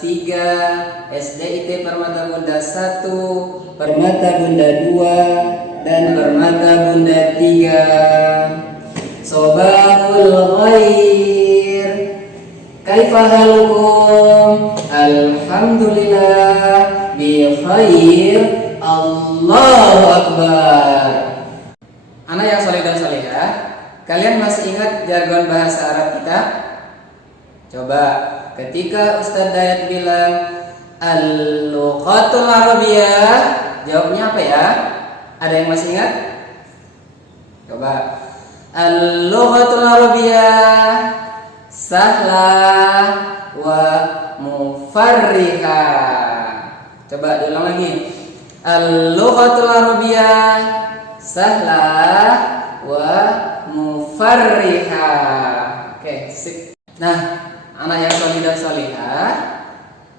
3, SDIT Permata Bunda 1, Permata Bunda 2, dan Permata Bunda 3. Sobahul khair, kaifa halukum? Alhamdulillah bi khair. Allahu Akbar. Anak yang saleh dan salehah, kalian masih ingat jargon bahasa Arab kita? Coba ketika Ustadz Dayat bilang al-lughatul arabiyyah, jawabnya apa ya? Ada yang masih ingat? Coba. Al-lughatul arabiyyah sahlah wa mufarrihah. Coba diulang lagi. Al-lughatul arabiyyah sahlah wa mufarrihah. Oke, sip. Nah, anak yang saleh dan salihah,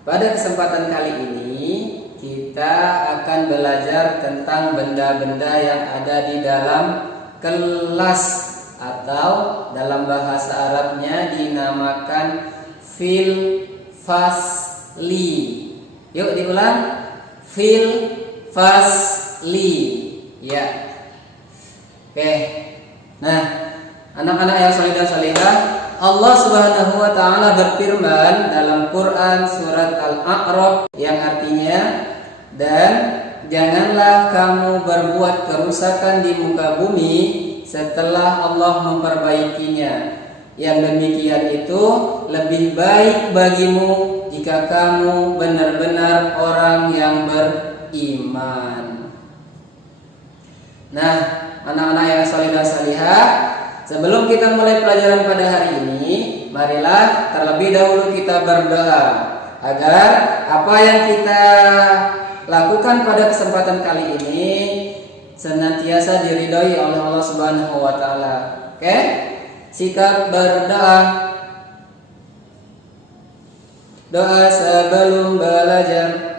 pada kesempatan kali ini kita akan belajar tentang benda-benda yang ada di dalam kelas atau dalam bahasa Arabnya dinamakan fil fasli. Yuk diulang. Fil fasli. Ya. Oke. Nah, anak-anak yang saleh dan salihah, Allah Subhanahu wa taala berfirman dalam Quran surat Al-A'raf yang artinya, dan janganlah kamu berbuat kerusakan di muka bumi setelah Allah memperbaikinya. Yang demikian itu lebih baik bagimu jika kamu benar-benar orang yang beriman. Nah, anak-anak yang saleh dan salihah, sebelum kita mulai pelajaran pada hari ini, marilah terlebih dahulu kita berdoa agar apa yang kita lakukan pada kesempatan kali ini senantiasa diridhoi oleh Allah Subhanahu wa taala. Oke? Sikap berdoa. Doa sebelum belajar.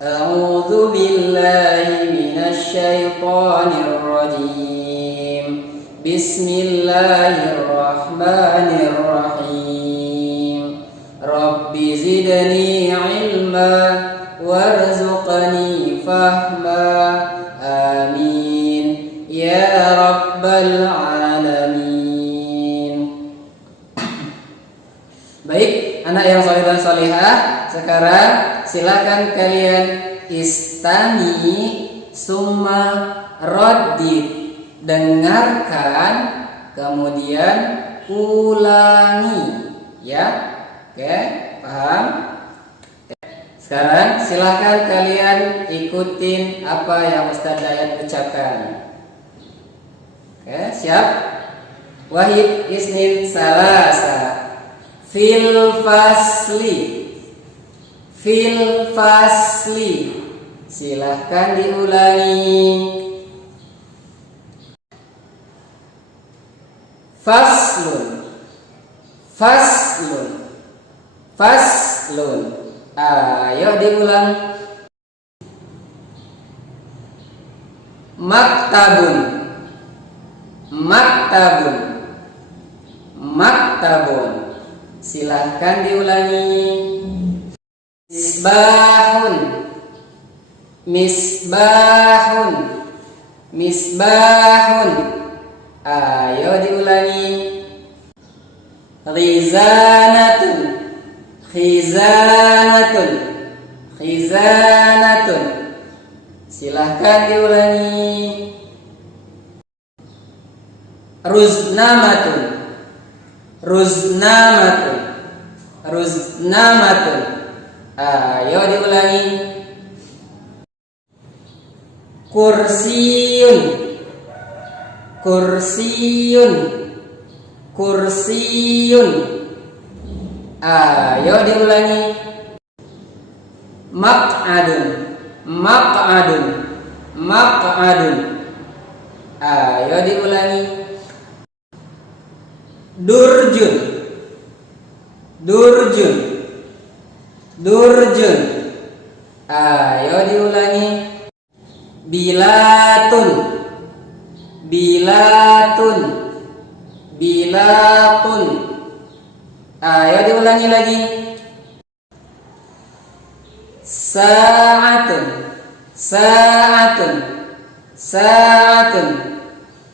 A'udzu billahi minasy syaithanir rajim. Bismillahirrahmanirrahim. Rabbi zidni ilma warzuqni fahma. Amin ya rabbal alamin. Baik, anak yang saleh dan salihah, sekarang silakan kalian istami summa raddid. Dengarkan, kemudian ulangi, ya. Oke, paham? Sekarang silahkan kalian ikutin apa yang Ustadz Dayat ucapkan. Oke, siap? Wahid isnin salasa. Fil fasli. Fil fasli. Silahkan diulangi. Faslun. Faslun. Faslun. Ayo diulang. Maktabun. Maktabun. Maktabun. Silahkan diulangi. Misbahun. Misbahun. Misbahun. Ayo diulangi. Khizanatun. Khizanatun. Khizanatun. Silahkan diulangi. Ruznamatun. Ruznamatun. Ruznamatun. Ayo diulangi. Kursiyun. Kursiyun. Kursiyun. Ayo diulangi. Maq'adun. Maq'adun. Maq'adun. Ayo diulangi. Durjun. Durjun. Durjun. Ayo diulangi. Bilatun. Bilatun. Bilatun. Ayo diulangi lagi. sa'atun, sa'atun, sa'atun.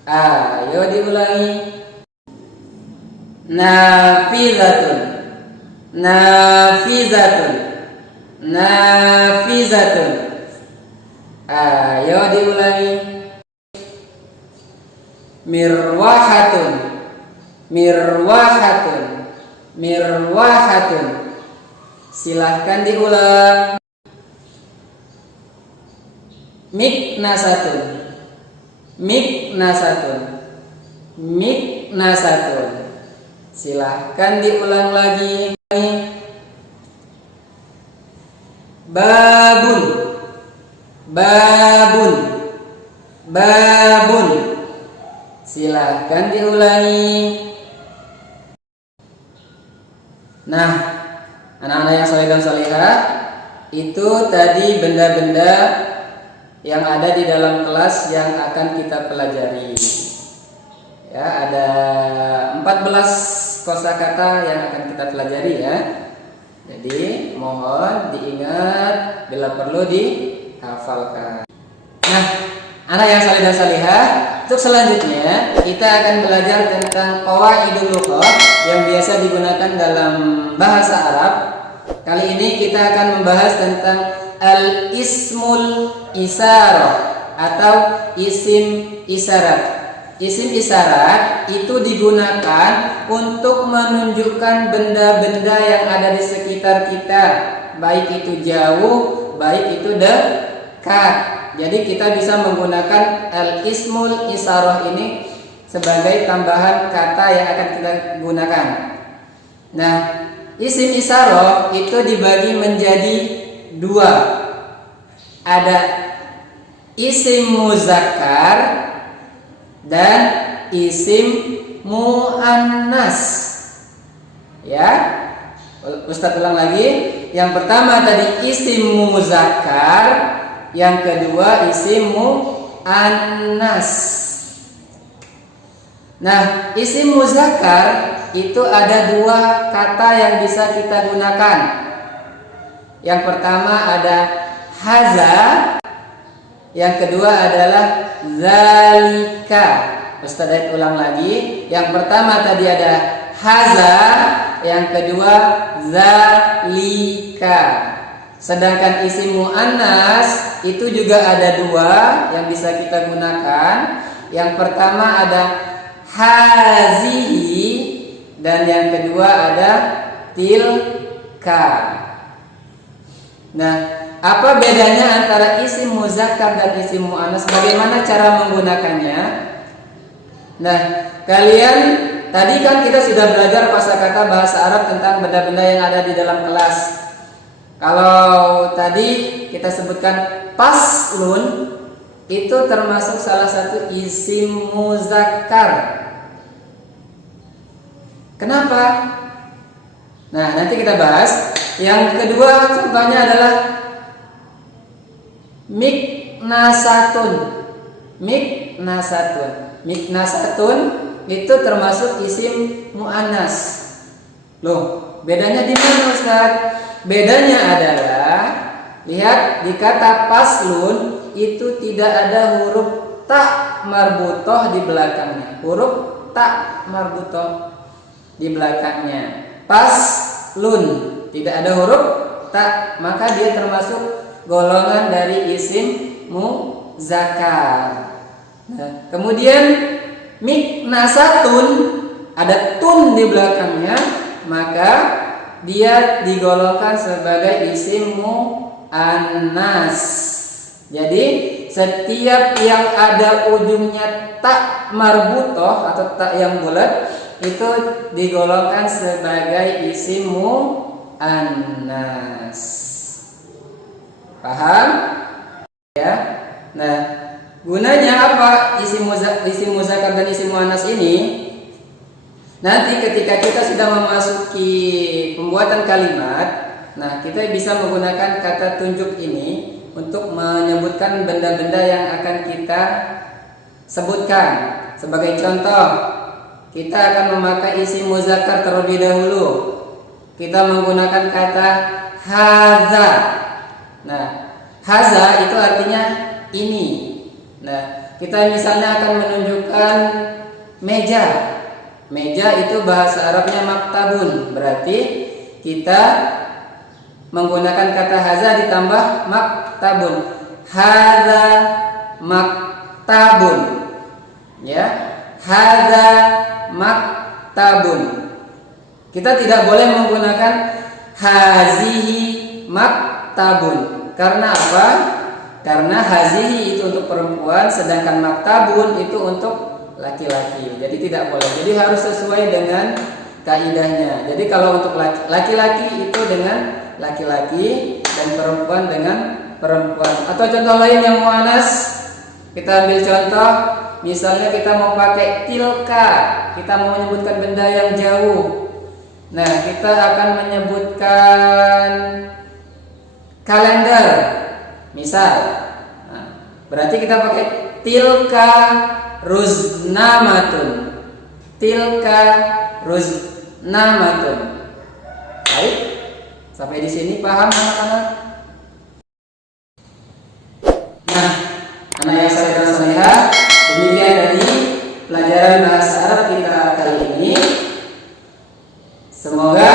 Ayo diulangi. Nafizatun, nafizatun, nafizatun. Ayo diulangi. Mirwahatun, mirwahatun, mirwahatun. Silahkan diulang. Miknasatun, miknasatun, miknasatun. Silahkan diulang lagi. Babun, babun, babun. Silahkan diulangi. Nah, anak-anak yang saleh dan salihah, itu tadi benda-benda yang ada di dalam kelas yang akan kita pelajari. Ya, ada 14 kosakata yang akan kita pelajari ya. Jadi mohon diingat, bila perlu dihafalkan. Nah, anak yang saleh dan salihah, untuk selanjutnya kita akan belajar tentang qawaidul lughah yang biasa digunakan dalam bahasa Arab. Kali ini kita akan membahas tentang al-ismul isarah atau isim isyarat. Isim isyarat itu digunakan untuk menunjukkan benda-benda yang ada di sekitar kita, baik itu jauh, baik itu dekat. Jadi kita bisa menggunakan al-ismul isarah ini sebagai tambahan kata yang akan kita gunakan. Nah, isim isarah itu dibagi menjadi dua. Ada isim muzakkar dan isim muannas. Ya, Ustaz ulang lagi. Yang pertama tadi isim muzakkar, yang kedua isim muannas. Nah, isim muzakkar itu ada dua kata yang bisa kita gunakan. Yang pertama ada haza, yang kedua adalah zalika. Ustaz ulang lagi. Yang pertama tadi ada haza, yang kedua zalika. Sedangkan isim muannas itu juga ada dua yang bisa kita gunakan. Yang pertama ada hazihi dan yang kedua ada tilka. Nah, apa bedanya antara isim muzakkar dan isim muannas? Bagaimana cara menggunakannya? Nah, kalian tadi kan kita sudah belajar kosakata bahasa Arab tentang benda-benda yang ada di dalam kelas. Kalau tadi kita sebutkan paslun, itu termasuk salah satu isim muzakkar. Kenapa? Nah, nanti kita bahas. Yang kedua contohnya adalah miknasatun. Miknasatun. Miknasatun itu termasuk isim muannas. Loh, bedanya di mana Ustaz? Bedanya adalah, lihat di kata paslun itu tidak ada huruf ta marbutoh di belakangnya. Huruf ta marbutoh di belakangnya. Paslun tidak ada huruf ta, maka dia termasuk golongan dari isim muzakkar. Nah, kemudian miknasatun ada tun di belakangnya, maka dia digolongkan sebagai isim muannas. Jadi setiap yang ada ujungnya tak marbutoh atau tak yang bulat itu digolongkan sebagai isim muannas. Paham? Ya. Nah, gunanya apa isim muzakkar dan isim muannas ini? Nanti ketika kita sudah memasuki pembuatan kalimat, nah kita bisa menggunakan kata tunjuk ini untuk menyebutkan benda-benda yang akan kita sebutkan. Sebagai contoh, kita akan memakai isim muzakkar terlebih dahulu. Kita menggunakan kata haza. Nah, haza itu artinya ini. Nah, kita misalnya akan menunjukkan meja. Meja itu bahasa Arabnya maktabun. Berarti kita menggunakan kata haza ditambah maktabun. Haza maktabun. Ya. Haza maktabun. Kita tidak boleh menggunakan hazihi maktabun. Karena apa? Karena hazihi itu untuk perempuan, sedangkan maktabun itu untuk laki-laki. Jadi tidak boleh. Jadi harus sesuai dengan kaidahnya. Jadi kalau untuk laki-laki itu dengan laki-laki dan perempuan dengan perempuan. Atau contoh lain yang muannas, kita ambil contoh, misalnya kita mau pakai tilka, kita mau menyebutkan benda yang jauh. Nah, kita akan menyebutkan kalender, misal. Nah, berarti kita pakai tilka ruznamatun. Tilka ruznamatun. Baik, sampai di sini paham anak-anak? Nah, anak yang saleh dan salehah, demikian tadi pelajaran bahasa Arab kita kali ini. Semoga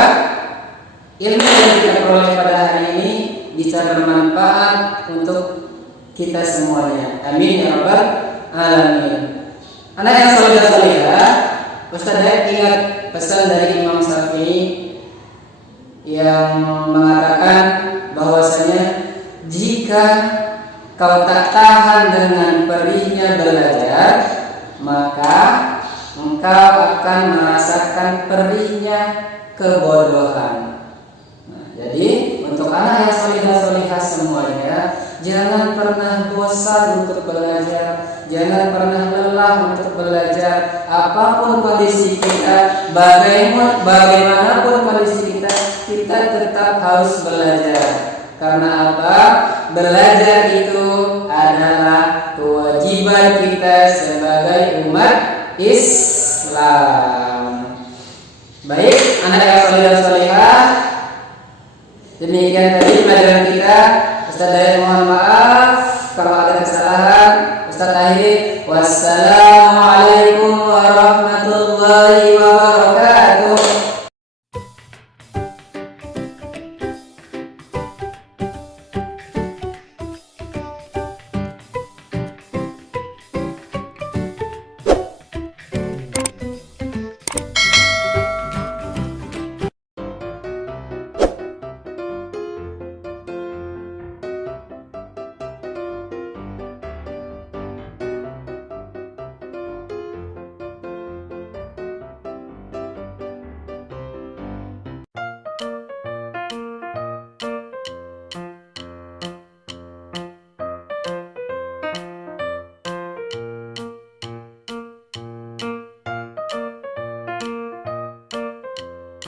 ilmu yang kita peroleh pada hari ini bisa bermanfaat untuk kita semuanya. Amin ya rabbal alamin. Anak yang saleh dan salehah, Ustaz Daud ingat pesan dari Imam Syafi'i yang mengatakan bahwasanya jika kau tak tahan dengan perihnya belajar, maka engkau akan merasakan perihnya kebodohan. Nah, jadi untuk anak yang saleh dan salehah semuanya, jangan pernah bosan untuk belajar, jangan pernah lelah untuk belajar. Apapun kondisi kita, bagaimanapun kondisi kita, kita tetap harus belajar. Karena apa? Belajar itu adalah kewajiban kita sebagai umat Islam. Baik, anak yang saleh dan salehah, demikian tadi pelajaran kita. Ustaz Daud mohon maaf kalau ada kesalahan. Ustaz akhir, wassalamualaikum warahmatullahi wabarakatuh.